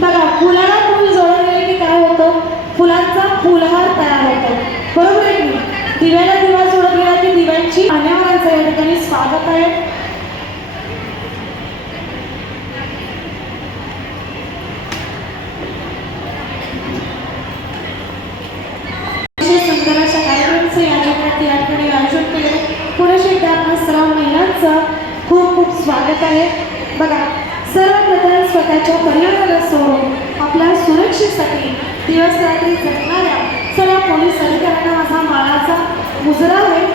बघा फुलाला फुल जोडून गेले की काय होतं? फुलांचा फुलहार तयार होतो. बरोबर आहे की दिव्याला दिवा जोडत गेला की दिव्यांची मान्यवरांचं या ठिकाणी स्वागत आहे. सुंदर अशा कार्यक्रमाचं या ठिकाणी या ठिकाणी आयोजन केलेलं सर्व महिलांचं खूप खूप स्वागत आहे. बघा सर्वप्रथम स्वतःच्या परिवाराला सोडून आपल्या सुरक्षेसाठी दिवस रात्री जगणाऱ्या सर्व पोलीस अधिकाऱ्यांना माझा माळाचा मुजरा आहे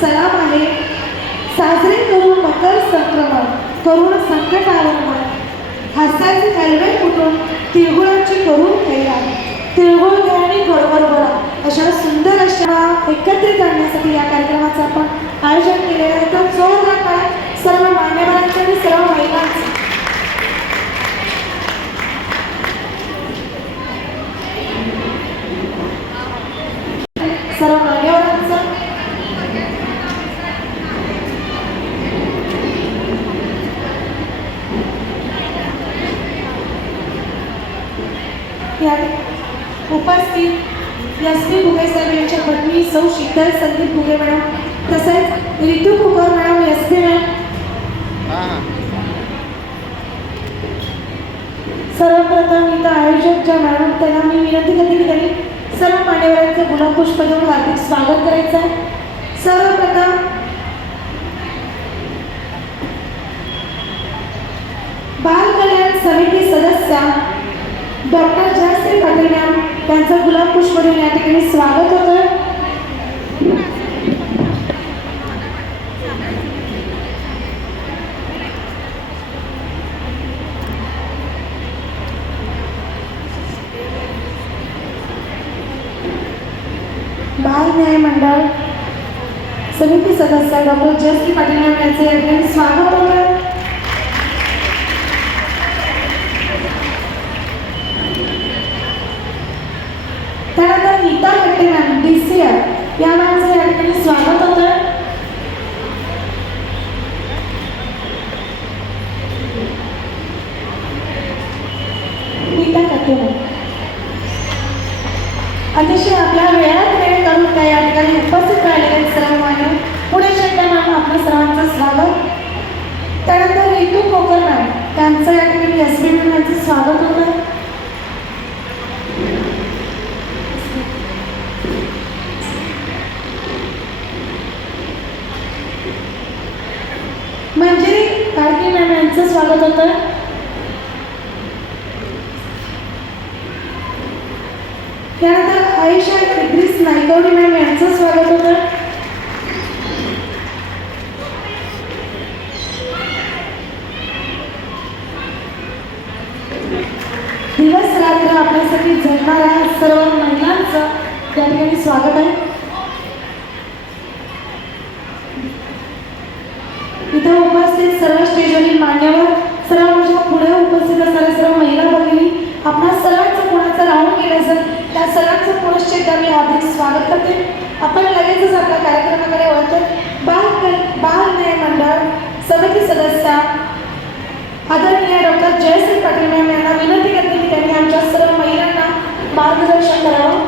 सलाम आहे. साजरे करून मकर संक्रमण करून संकट मात. हास्याचे हेल्मेट उठून तिळगुळाची करून तयार तिळगुळ घ्या आणि गोडवर बोला अशा सुंदर अशा एकत्रित आणण्यासाठी या कार्यक्रमाचं आपण आयोजन केलेलं आहे. तर जोरदार काय सर्व मान्यवरांचे आणि सर्व महिलांचे. सर्व मान्यवरांचा या उपस्थित एस भुगे साहेब यांच्या पत्नी सौ शीतल संदीप भुगे मॅडम तसेच Ritu Kukar madam S madam. सर्वप्रथम इथं आयोजक ज्या मॅडम त्यांना मी विनंती करते की त्यांनी सर्व मान्यवरांचं गुलाबपुष्प देऊन हार्दिक स्वागत करायचं आहे. सर्वप्रथम बाल कल्याण समिती सदस्य डॉक्टर जयश्री पाटील मॅम त्यांचं गुलाब पुष्प देऊन या ठिकाणी स्वागत होतं बाल न्याय मंडळ समिती सदस्य डॉक्टर जयश्री पाटील मॅम यांचं स्वागत होतं. त्यानंतर नीता कट्टे मॅम डी सी आर या मॅमचं या ठिकाणी स्वागत होतं. नीता कट्टे मॅम. अतिशय आपल्या वेळात वेळ करून त्या या ठिकाणी उपस्थित राहिले आहेत सर्व मानव पुढे शेट्या मॅम आपल्या झालं. त्यानंतर रितू कोकर मॅम त्यांचं या ठिकाणी एस बी यांचं स्वागत होतं. मंजिरी कार्की मॅम यांचं स्वागत होतं. त्यानंतर आयुष्या इद्रिस नायकवडी मॅम यांचं स्वागत होतं दिवस रात्र आपल्यासाठी झटणाऱ्या सर्व महिलांचं त्या ठिकाणी स्वागत आहे इथं उपस्थित सर्व स्टेजवरील मान्यवर सर्व माझ्या पुढे उपस्थित असणाऱ्या सर्व महिला भगिनी आपल्या सर्वांचं कोणाचं राहून गेलं असेल त्या सर्वांचं पुनश्चित एकदा मी हार्दिक स्वागत करते. आपण लगेचच आपल्या कार्यक्रमाकडे वळतो बाल बाल न्याय मंडळ समिती सदस्य आदरणीय डॉक्टर जयसिंग पाटील मॅम यांना विनंती करते की त्यांनी आमच्या सर्व महिलांना मार्गदर्शन करावं.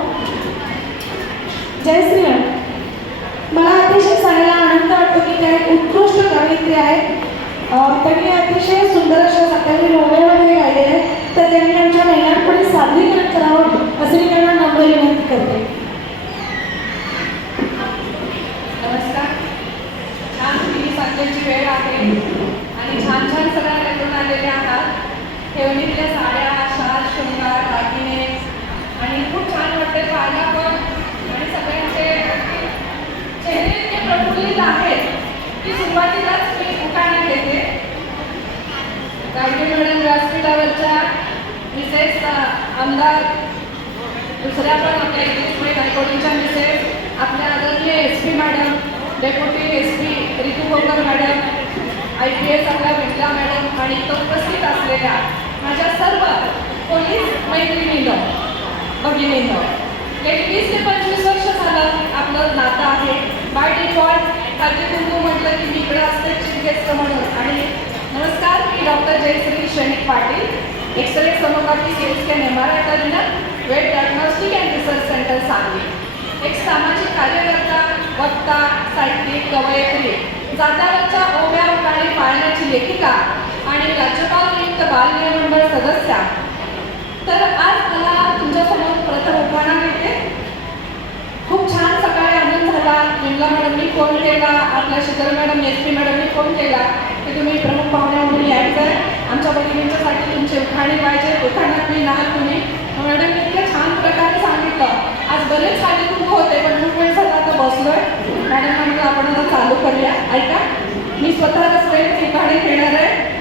जयश्री मॅम मला अतिशय सांगायला आनंद वाटतो की त्या एक उत्कृष्ट कवयित्री आहेत. त्यांनी अतिशय सुंदर अशा सकाळी नोव्हेमध्ये गायलेले आहेत. तर त्यांनी आमच्या महिलांपुढे सादरीकरण करावं असे मी त्यांना नम्र विनंती करते. नमस्कार. छान टी सांजेची वेळ आहे. आणि छान छान सगळ्या आलेल्या आहात. ठेवणीतल्या साड्या शाल शृंगार दागिने आणि खूप छान वाटते पाहायला पण आणि सगळ्यांचे चेहरे इतके प्रफुल्लित आहेत की सुरुवातीलाच मी उखाणा घेते गाडगे मॅडम व्यासपीठावरच्या मिसेस आमदार. दुसऱ्या पण आपल्या इथे गायकवाडींच्या मिसेस? आपल्या आदरणीय S P madam deputy S P Ritu Kokar madam I P S आपल्या विद्या मॅडम आणि इथं उपस्थित असलेल्या माझ्या सर्व पोलीस मैत्रिणींनो भगिनींनो गेली वीस ते पंचवीस वर्ष झालं आपलं नातं आहे. बाय डिफॉल्ट हळदी कुंकू म्हटलं की मी इकडं असते चीफ गेस्ट म्हणून. आणि नमस्कार मी डॉक्टर जयश्री शेणे वक्ता साहित्यिक कवयित्री जात्यावरच्या ओव्या उकाळी पाळण्याची लेखिका आणि राज्यपाल नियुक्त बाल न्यायमंडळ सदस्या. तर आज मला तुमच्यासमोर प्रथम उभारणार मिळते. खूप छान सकाळी आनंद झाला. विमला मॅडमनी फोन केला. आपल्या शीतल मॅडम एस पी मॅडमनी फोन केला. की तुम्ही प्रमुख पाहुण्या म्हणून यायचं आहे आमच्या भगिनींच्यासाठी तुमची उखाणी पाहिजे उखाणात मी नाही तुम्ही. मॅडम इतक्या छान प्रकारे सांगितलं. आज बरेच खाली खूप होते पण खूप वेळ आता बसलोय. मॅडम म्हणजे आपण आता चालू करूया. ऐका मी स्वतःला स्वयं ठिकाणी घेणार आहे.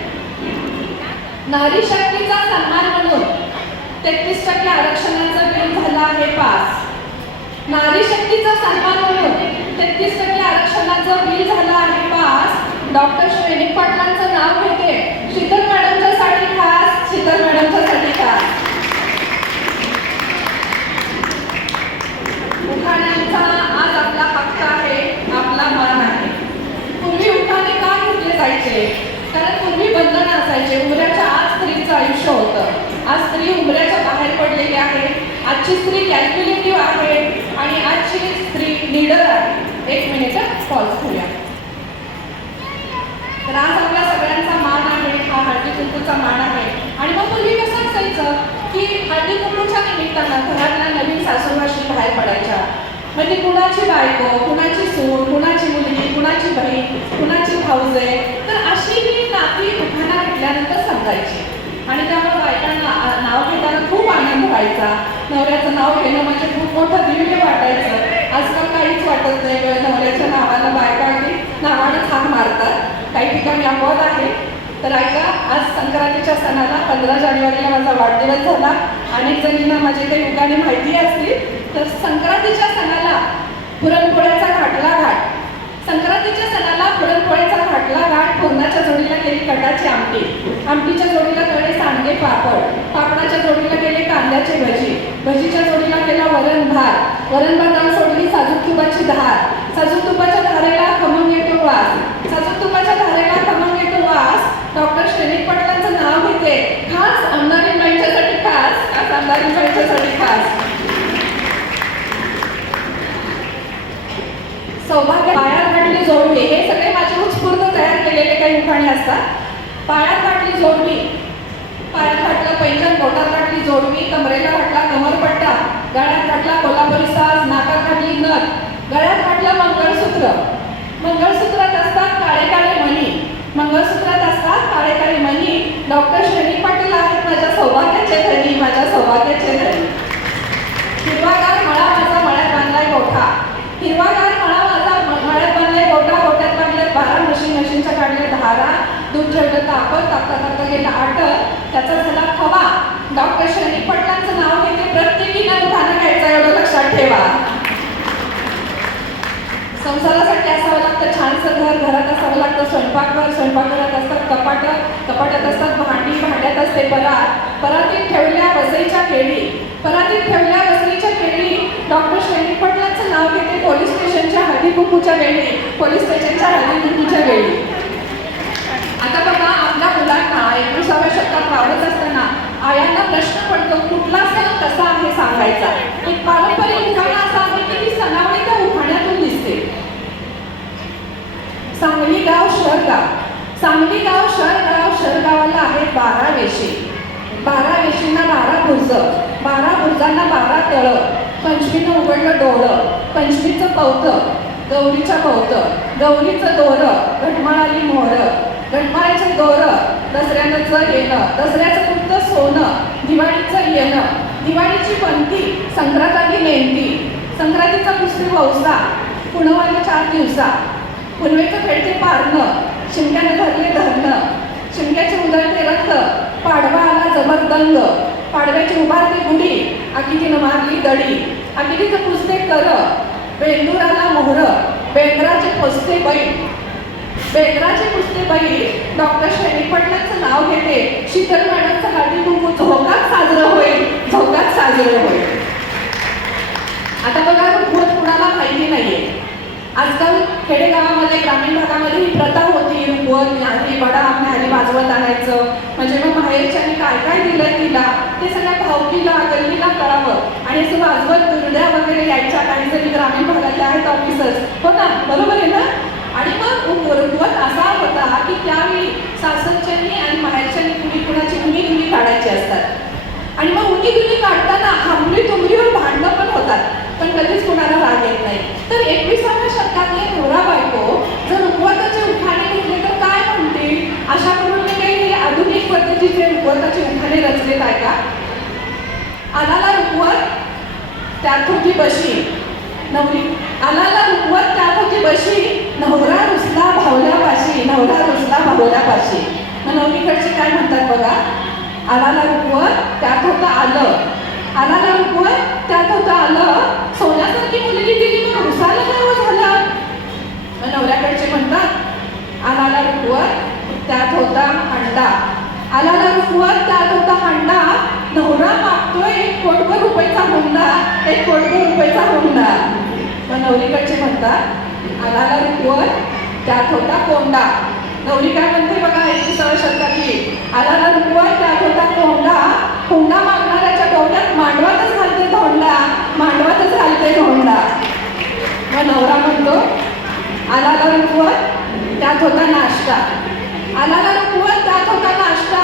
नारी शक्तीचा सन्मान म्हणून तेहतीस टक्के आरक्षणाचा बिल झाला आहे पास. नारी शक्तीचा सन्मान म्हणून तेहतीस टक्के आरक्षणाचं बिल झालं आहे पास. डॉक्टर श्रेणी पाटलांचं नाव घेते. शीतल मॅडमच्यासाठी खास शीतल मॅडमच्यासाठी खास. उखाण्यांचा हक्क आहे आपला मान आहे पूर्वी उखाणे असायचे. कारण पूर्वी बंधन असायचे उमऱ्याच्या आज स्त्रीचं आयुष्य होतं. आज स्त्री उमऱ्याच्या बाहेर पडलेली आहे. आजची स्त्री कॅल्क्युलेटिव्ह आहे. आणि आजची स्त्री लीडर आहे. एक मिनिट पॉज करूया तर आज आपला सगळ्यांचा मान आहे. हा हळदी कुंकूचा मान आहे. आणि मग पूर्वी कसं असायचं की हळदी कुंकूच्या निमित्तानं घरातल्या नवीन सासूभाषी बाहेर पडायच्या. म्हणजे कुणाची बायको कुणाची सून कुणाची मुलगी कुणाची बहीण कुणाची भाऊजे तर अशी ही नाती उखाणा घेतल्यानंतर सांगायची आणि त्यामुळे बायकांना नाव घेताना खूप आनंद व्हायचा. नवऱ्याचं नाव घेणं म्हणजे खूप मोठं दिव्य वाटायचं. आजकाल काहीच वाटत नाही नवऱ्याच्या नावाला बायका अगदी नावानं हाक मारतात. काही ठिकाणी अपवाद आहे. तर ऐका आज संक्रांतीच्या सणाला पंधरा जानेवारीला माझा वाढदिवस झाला. अनेक जणींना माझी काही युगाने माहिती असली तर संक्रांतीच्या सणाला पुरणपोळ्याचा घाटला घाट. संक्रांतीच्या सणाला पुरणपोळ्याचा घाटला घाट पूर्णाच्या जोडीला गेली कटाची आमटी. आमटीच्या जोडीला गेले सांडगे पापड पापडाच्या जोडीला गेले कांद्याचे भजी भजीच्या जोडीला गेला वरण भात. वरण भाताला सोडली साजूक तुपाची धार. साजूक तुपाच्या धारेला खमंग येतो वास. साजूक तुपाच्या धारेला खमंग येतो वास. श्रेणी पाटलांचं नाव घेते. खास आमदारी बाईंच्यासाठी खास खास आमदारी बाईंच्यासाठी खास. सौभाग्य पायात बाटली जोडली हे सगळे माझे उत्स्फूर्त तयार केलेले काही उखाणे असतात. पायात बाटली जोडली पायात फाटला पैंजण बोटात घातली जोडवी. कमरेला फाटला कमरपट्टा. गळ्यात फाटला कोल्हापुरी साज नाकात फाटली नथ. गळ्यात फाटलं मंगळसूत्र. मंगळसूत्रात असतात काळे काळे मणी. मंगळसूत्रात असतात काळे काळे डॉक्टर श्रेणी पाटील आहेत माझ्या सौभाग्याचे धनी माझ्या सौभाग्याचे धनी हिरवागार मळा माझा मळ्यात बांधलाय गोठा. हिरवागार मळा माझा मळ्यात बांधलाय गोठा. गोठ्यात बांधले बारा मशीन मशीनच्या काढल्या धारा. दूध ठेवलं तापत तापता तापता गेला आट त्याचा झाला खवा. डॉक्टर श्रेणी पटलांचं नाव घेते प्रत्येकीनं. उठाणं घ्यायचं एवढं लक्षात ठेवा. संसारासाठी असावं लागतं छानसं घर घरात असावं लागतं स्वयंपाकघर स्वयंपाकघरात असतात कपाट कपाटात असतात भांडी भांड्यात असते परात परातीत ठेवल्या वसईच्या केळी परातीत ठेवल्या वसईच्या केळी. डॉक्टर श्रेणी पटलांचं नाव घेते पोलीस स्टेशनच्या हळदी कुंकूच्या वेळी पोलीस स्टेशनच्या हळदी कुंकूच्या वेळी. आता बघा आपल्या मुलांना एकविसाव्या शतकात वाढत असताना आयांना प्रश्न पडतो कुठला सण कसा आहे सांगायचा? एक पारंपरिक उखाणा असा आहे की ती सणावळी त्या उखाण्यातून सांगली गाव शहरगाव सांगली गाव शहरगाव शहरगावाला आहेत बारा वेशी. बारा वेशींना बारा बुर्ज बारा बुर्जांना बारा तळ. पंचमीनं उघडलं डोळं. पंचमीचं पवतं गौरीच्या पवतं गौरीचं दोर. घटमाळाली मोहर घटमाळ्याचं दोर. दसऱ्यानं येणं. दसऱ्याचं कुठचं सोनं. दिवाळीचं येणं. दिवाळीची पंथी संक्रांताची नेमती संक्रांतीचा पुसरी वौसा पुणवाली चार दिवसा. पुनवेचं खेळते पारणं शिमक्याने धरले धरणं शिमक्याचे उदळते रक्त पाडवा आला जबरदंग पाडव्याची उभारते गुढी आकितीनं मारली दडी आकितीचं पुसते कर बेंदुराला मोहर बेंद्राचे पोसते बैल. बेंद्राचे पुसते बैल डॉक्टर शैली पटलांचं नाव घेते शीतल मॅडमचं हळदी कुंकू झोकात साजरं होईल झोकात साजरं होईल. आता बघा रुखवत कुणाला माहिती नाहीये. आजकाल खेडेगावामध्ये ग्रामीण भागामध्ये ही प्रथा होती. रुपवर न्याहारी बडा न्याहारी वाजवत आणायचं. म्हणजे मग माहेरच्याने काय काय दिलं तिला ते सगळ्या भावकीला गल्लीला कळावं आणि असं वाजवत दुरड्या वगैरे यायच्या काही जरी ग्रामीण भागातल्या आहेत ऑफिसर्स हो ना? बरोबर आहे ना? आणि मग रुपवत असा होता की त्यावेळी सासरच्यांनी आणि माहेरच्यांनी कुणी कुणाची उणी दुनी काढायची असतात. आणि मग उनी दुनी काढताना हांबरी तुमरीवर भांडणं पण होतात पण कधीच कुणाला राग येत नाही. तर एकविसाव्या शतकातले नवरा बायको जर रुगवताचे उखाणे घेतले तर काय म्हणतील? अशा करून काही हे आधुनिक पद्धतीचे रुगवताचे उखाणे रचलेत आहे का? आलाला रुकवत त्यात होती बशी. नवरी. आलाला रुगवत त्यात होती बशी. नवरा रुसला भावल्या पाशी नवरा रुसला भावल्या पाशी मग नवरीकडचे काय म्हणतात बघा? आलाला रुगवत त्यात होतं आलं. आलाला होय त्यात होतं आलं. सोन्यासारखी मुलगी दिली हो मग रुसाला काय झालं? नवऱ्याकडचे म्हणतात आलाला रुकवत त्यात होता हंडा. आलाला रुकवत त्यात होता हंडा. नवरा मागतोय एक कोटभर रुपयाचा हुंडा एक कोटभर रुपयाचा हुंडा. मग नवरीकडचे म्हणतात आलाला रुकवत त्यात होता कोंडा. नवरी काय म्हणते बघा एकविसाव्या शतकातली. आलाला रुकवत त्यात होता कोंडा. हुंडा मागणाऱ्याच्या डोक्यात मांडवातच घालते धोंडा मांडवातच घालते धोंडा. मग नवरा म्हणतो आलाला रुकवत त्यात होता नाश्ता. आला रुकवत त्यात होता नाश्ता.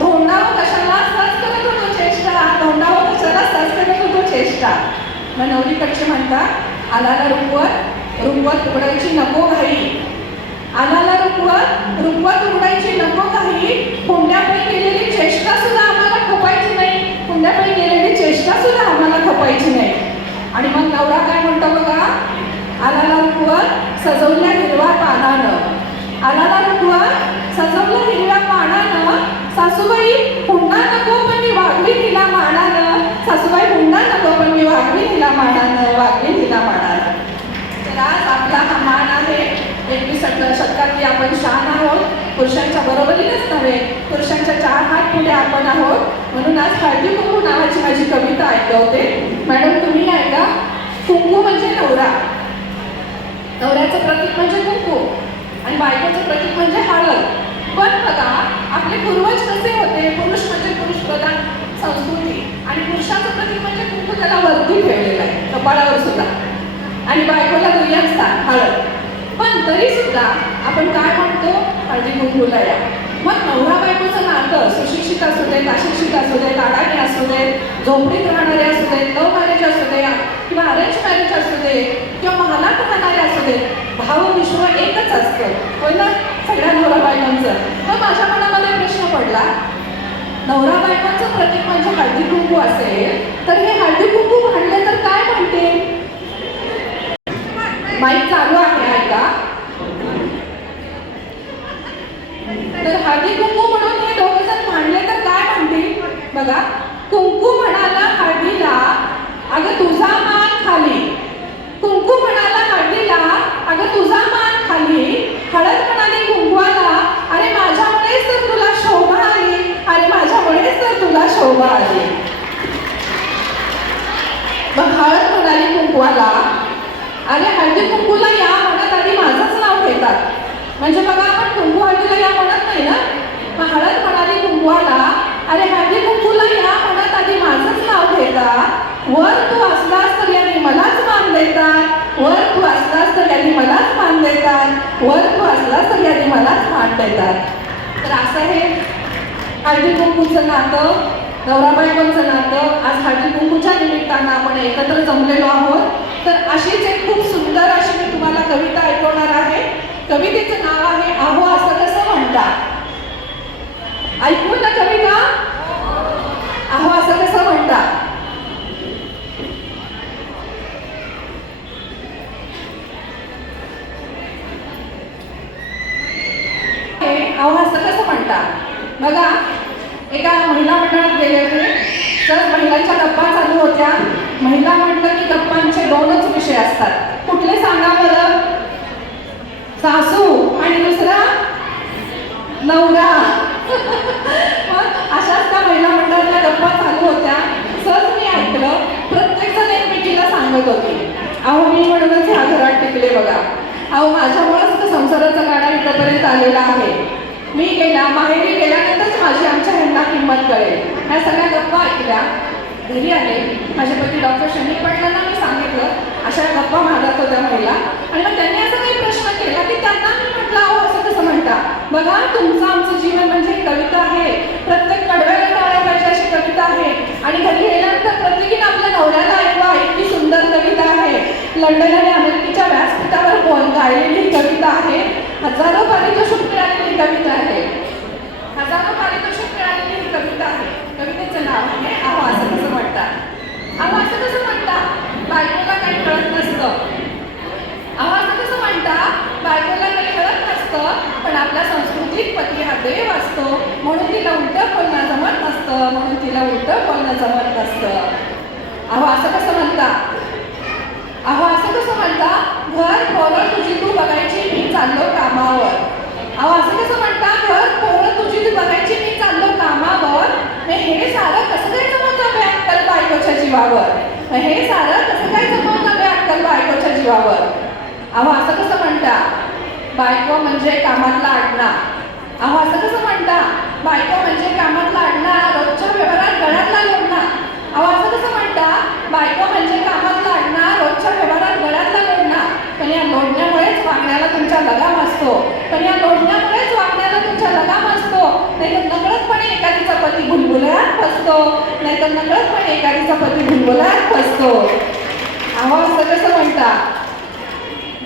धोंडाव कशाला सच करत होतो चेष्टा? धोंडाव कशाला सच करत होतो चेष्टा? मग नवरीकडचे म्हणतात आलाला रुकवत रुकवत उघडायची नको घाई. आलाला रुकवत रुकवत उघडायची नको घाई. हुंड्यापै केलेली चेष्टा सुद्धा आम्हाला नाही हुंड्यापै केलेली चेष्टा सुद्धा आम्हाला खपायची नाही. आणि मग नवरा काय म्हणतो बघा? आलाला रुखवर सजवल्या हिरव्या पानानं. आलाला रुखवर सजवल्या हिरव्या पानानं. सासूबाई पुन्हा नको पण मी वागवी तिला मानानं. सासूबाई पुन्हा नको पण मी वागवी तिला मानानं वागवी तिला मानानं. तर आज आपला हा मान आहे. एकवीस शतकातली आपण शान आहोत. पुरुषांच्या बरोबरीनेच नव्हे पुरुषांच्या चार हात पुढे आपण आहोत. म्हणून आज हळदी कुंकू नावाची माझी कविता ऐकवते. मॅडम तुम्ही ऐका कुंकू म्हणजे नवरा. नवऱ्याचं प्रतीक म्हणजे कुंकू आणि बायकोचं प्रतीक म्हणजे हळद. पण बघा आपले पूर्वज कसे होते? पुरुष म्हणजे पुरुष प्रधान संस्कृती आणि पुरुषाचं प्रतीक म्हणजे कुंकू त्याला वरती ठेवलेलं आहे कपाळावर सुद्धा. आणि बायकोला दुय्यम स्थान हळद. पण तरी सुद्धा आपण काय म्हणतो? हळदी कुंकूला या. मग नवरा बायकोचं नातं सुशिक्षित असू देत अशिक्षित असू देत अडाणी असू देत झोपडीत राहणारे असू देत लव्ह मॅरेज असू दे किंवा अरेंज मॅरेज असू दे किंवा महालात राहणारे असू देत भावविश्व एकच असतं. होय ना? सगळ्या नवरा बायकांचं. मग माझ्या मनामध्ये प्रश्न पडला नवरा बायकांचं प्रतीक म्हणजे हळदी कुंकू असेल तर हे हळदी कुंकू भांडले तर काय म्हणते माईक चालू आहे ऐका. तर हळदी कुंकू म्हणून हे दोघे जण भांडले तर काय म्हणतील? बघा कुंकू म्हणाला हळदीला अगं तुझा मान खाली. कुंकू म्हणाला हळदीला अगं तुझा मान खाली. हळद म्हणाली कुंकवाला अरे माझ्यामुळेच तर तुला शोभा आली. अरे माझ्यामुळेच तर तुला शोभा आली. मग हळद म्हणाली कुंकवाला अरे हळदी कुंकूला या म्हणत आणि माझंच नाव घेतात. म्हणजे बघा आपण कुंकू हळदीला या म्हणत नाही ना? मग हळद म्हणाली कुंकवाला अरे हळदी कुंकूला या म्हणत आधी माझंच नाव घेतात. वर तू असलास तर यांनी मलाच मान देतात. वर तू असलास तर यांनी मलाच मान देतात. वर तू असलास तर यांनी मलाच मान देतात. तर असं हे हळदी कुंकूचं नातं नवरा बायकोंचं नातं आज हळदी कुंकूच्या निमित्तानं आपण एकत्र जमलेलो आहोत. तर अशीच एक खूप सुंदर अशी मी तुम्हाला कविता ऐकवणार आहे. कवितेचं नाव आहे आहो असं कसं म्हणतात? ऐकू ना कविता? आहो असं कसं म्हणतात? हे अहो असं कसं म्हणतात? बघा एका महिला मंडळात गेले होते. तर महिलांच्या गप्पा चालू होत्या. महिला म्हटलं की गप्पांचे दोनच विषय असतात. कुठले सांगा बरं सासू आणि दुसरा नवरा. अशाच त्या महिला मंडळातल्या गप्पा चालू होत्या. सहज मी ऐकलं प्रत्येक जण एकमेकीला सांगत होती. अहो मी म्हणूनच ह्या घरात टिकले बघा. अहो माझ्यामुळेच तर संसाराचा गाडा इथपर्यंत आलेला आहे. मी गेला माहेरी गेल्यानंतरच माझी आमच्या ह्यांना किंमत कळेल. ह्या सगळ्या गप्पा ऐकल्या. घरी आले. माझे पती डॉक्टर शनी पटलांना मी सांगितलं अशा गप्पा मारत होत्या महिला. आणि मग त्यांनी असं काही केला की त्यांना मी म्हटलं अहो असं कसं म्हणता? बघा तुमचं आमचं जीवन म्हणजे कविता आहे. प्रत्येक कडव्याला टाळ्या पाहिजे अशी कविता आहे. आणि घरी गेल्यानंतर प्रत्येकीने आपल्या नवऱ्याला ऐकवा इतकी सुंदर कविता आहे. लंडन आणि अमेरिकेच्या व्यासपीठावर बोल गायलेली ही कविता आहे. हजारो पारितोषिक मिळालेली कविता आहे. हजारो पारितोषिक मिळालेली ही कविता आहे. कवितेचं नाव आहे अहो असं कसं म्हणतात अहो असं कसं म्हणता? बायकोला काही कळत नसतं. अहो असं कसं म्हणतात कारण आपल्या संस्कृतीत पती हा देव असतो. म्हणून तिला उलटं बोलणं जमत नसतं. म्हणून तिला उलटं बोलणं जमत नसतं. अहो असं कसं म्हणता? अहो असं कसं म्हणता? घर पोरं तुझी तू बघायची मी चाललो कामावर. अहो असं कसं म्हणता? घर पोरं तुझी तू बघायची मी चाललो कामावर. मग हे सारं कसं काय जमवतं बे अक्कल बायकोच्या जीवावर? हे सारं कसं काय जमवतं बे अक्कल बायकोच्या जीवावर? अहो असं कसं म्हणता? बायको म्हणजे कामातला आडणा अहो असं कसं म्हणता? बायको म्हणजे कामातला आडणा रोजच्या व्यवहारात गळ्यातला लोडणा अहो असं कसं म्हणता? बायको म्हणजे कामातला आडणा रोजच्या व्यवहारात गळ्यातला लोडणा पण या लोडण्यामुळेच वागण्याला तुमचा लगाम असतो. पण या लोडण्यामुळेच वागण्याला तुमचा लगाम असतो. नाही तर नकळतपणे एखादीचा पती भुलभुलयात फसतो नाही तर नकळतपणे एखादीचा पती भुलभुलयात फसतो अहो असं कसं म्हणता?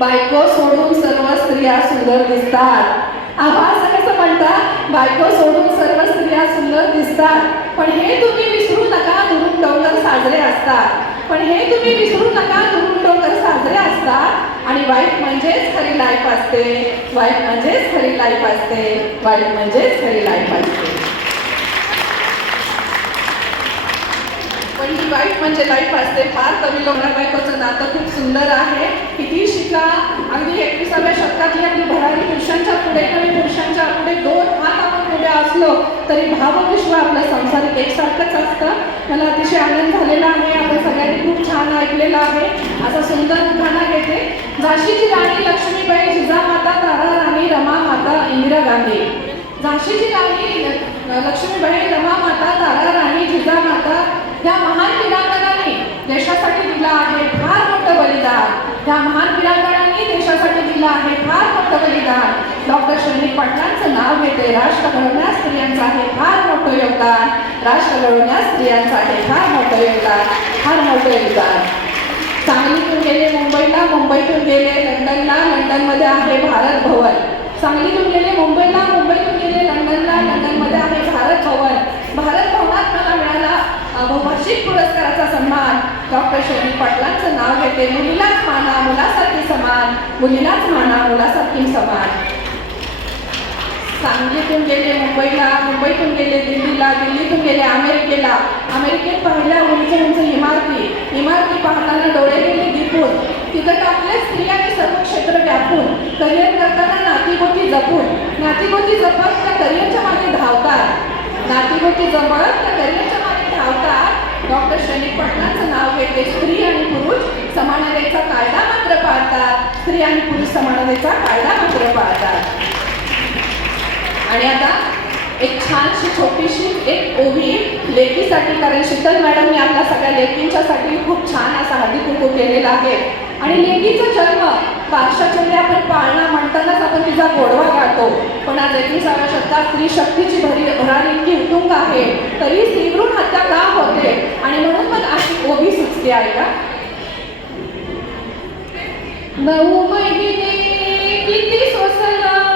बायको सोडून सर्व स्त्रिया सुंदर दिसतात. आम्हा असं कसं म्हणतात बायको सोडून सर्व स्त्रिया सुंदर दिसतात. पण हे तुम्ही विसरू नका दुरून डोंगर साजरे असतात. पण हे तुम्ही विसरू नका दुरून डोंगर साजरे असतात. आणि वाईट म्हणजेच खरी लाईफ असते. वाईट म्हणजेच खरी लाईफ असते. वाईट म्हणजेच खरी लाईफ असते. पण ही वाईट म्हणजे लाईफ असते. फार कवी लोकांना बायकोचं नातं खूप सुंदर आहे. किती शिका अगदी एकविसाव्या शतकातली आपली भरारी पुरुषांच्या पुढे आणि पुरुषांच्या पुढे दोन हात आपण पुढे असलो तरी भावविश्व आपलं संसारिक एकसारखंच असतं. मला अतिशय आनंद झालेला आहे. आपण सगळ्यांनी खूप छान ऐकलेलं आहे. असा सुंदर उखाणा घेते. झाशीची राणी लक्ष्मीबाई जिजामाता तारा राणी रमा माता इंदिरा गांधी. झाशीची राणी लक्ष्मीबाई रमा माता तारा राणी जिजामाता ह्या महान क्रीडांगणांनी देशासाठी दिला आहे. फार बलिदान. त्या महान क्रीडांगणांनी देशासाठी दिलं आहे फार मोठं बलिदान. डॉक्टर शनी पाटलांचं नाव घेते. राष्ट्र घडवण्यास स्त्रियांचं आहे फार मोठं योगदान. राष्ट्र घडवण्यास स्त्रियांचं आहे फार मोठं योगदान. फार मोठं योगदान. सांगलीतून गेले मुंबईला मुंबईतून गेले लंडनला. लंडनमध्ये आहे भारत भवन. सांगलीतून गेले मुंबईला मुंबईतून गेले लंडनला. लंडनमध्ये आहे भारत भवन. भारत बहुभाषिक पुरस्काराचा सन्मान. डॉक्टर शोभी पाटलांचं नाव घेते मुलीलाच माना मुलासारखी समान. मुलीलाच माना मुलासारखी समान. सांगलीतून गेले मुंबईला मुंबईतून गेले दिल्लीला दिल्लीतून गेले अमेरिकेला. अमेरिकेत पाहिल्या उंच उंच इमारती. इमारती पाहताना डोळे गेले दिपून. तिथं टाकले स्त्रियांनी सर्व क्षेत्र व्यापून. करिअर करताना नातीगोती जपून. नातीगोती जपत त्या करिअरच्या मागे धावतात. नातीगोती जपत त्या धावतात पटनाचं नाव घेतले स्त्री आणि पुरुष समानतेचा कायदा मात्र पाळतात. स्त्री आणि पुरुष समानतेचा कायदा मात्र पाळतात. आणि आता एक छानशी छोटीशी एक ओवी लेखीसाठी कारण शीतल मॅडमने आपल्या सगळ्या लेखींच्यासाठी खूप छान असा हळदी कुंकू केलेला आहे. आणि लेकीचा जन्म पार्श्वचर्य आपण पाळणा म्हणतानाच आपण तिचा गोडवा गातो पण आज एकविसाव्या शतकात स्त्री शक्तीची भरी भरारी इतकी उतुंग आहे तरी स्त्रीभ्रूण हत्या का होते? आणि म्हणून पण अशी ओबी सुचते आहे का? नऊ महिने किती सोसला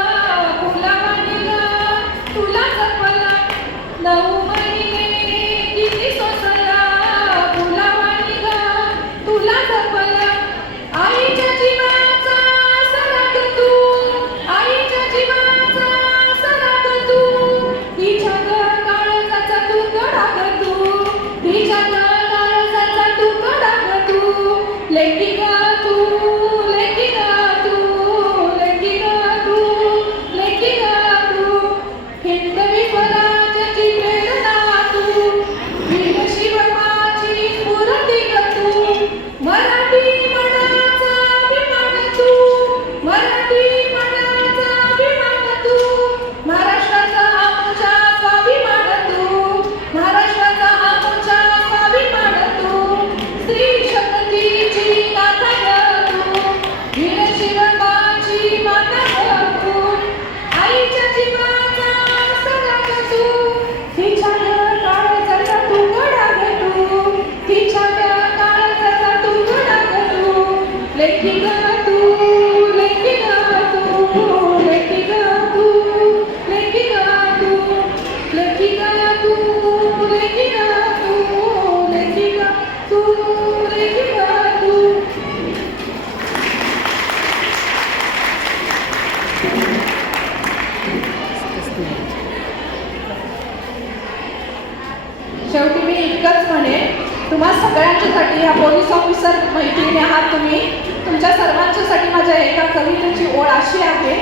तुम्हा सगळ्यांच्यासाठी ह्या पोलीस ऑफिसर मैत्रिणी आहात तुम्ही. तुमच्या सर्वांच्यासाठी माझ्या एका कवितेची ओळ अशी आहे.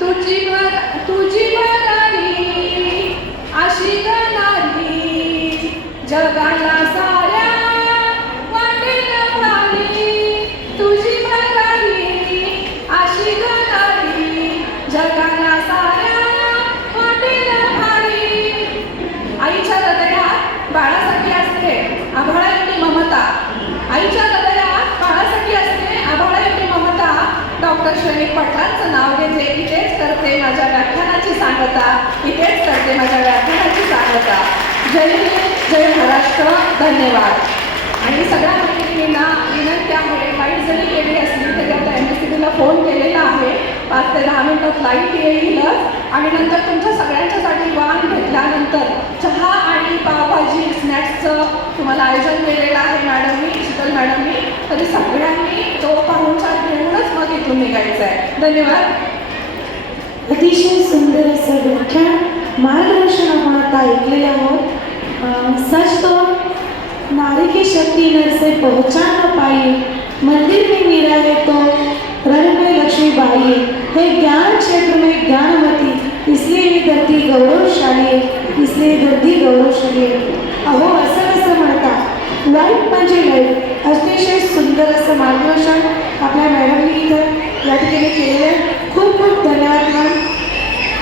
तुझी वर तुझी वरारी अशी गणारी जगाला सा डॉक्टर नाव घेतले इथेच करते माझ्या व्याख्यानाची सांगता इथेच करते माझ्या व्याख्यानाची सांगता. जय हिंद जय महाराष्ट्र धन्यवाद. आणि सगळ्या मैत्रिणींना विनंती त्यामुळे लाइट जरी गेली असली तरी आता एम एस सी बीला फोन केलेला आहे. पाच ते दहा मिनिटात लाइट येईलच. आणि नंतर तुमच्या सगळ्यांच्यासाठी वाण घेतल्यानंतर चहा आणि पावभाजी स्नॅक्सचं तुम्हाला आयोजन केलेलं आहे मॅडमनी शीतल मॅडमनी तरी सगळ्यांनी तो पाहुणचार घेऊनच मग इथून निघायचं आहे धन्यवाद. अतिशय सुंदर असं व्याख्यान. मार्गदर्शन आपण आता ऐकलेलं आहोत. सच तो नारी की शक्ति नर से पहचान न पाई। मंदिर में मीरा है तो रण में लक्ष्मी बाई है ज्ञान क्षेत्र में ज्ञानवती इसलिए ये धरती गौरवशाली इसलिए धरती गौरवशाली अहो असं कसं म्हणतात लाईट म्हणजे लाईट अतिशय सुंदर असं मार्गदर्शन आपल्या मॅडमनी इथं या ठिकाणी केलेलं आहे. खूप खूप धन्यवाद, मॅम.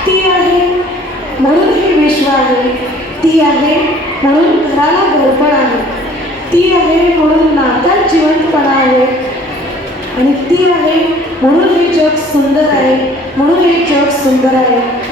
ती आहे म्हणून हे विश्व आहे. ती आहे म्हणून घराला घरपण आहे. ती आहे म्हणून नात्यात जिवंतपणा आहे. आणि ती आहे म्हणून हे जग सुंदर आहे म्हणून हे जग सुंदर आहे.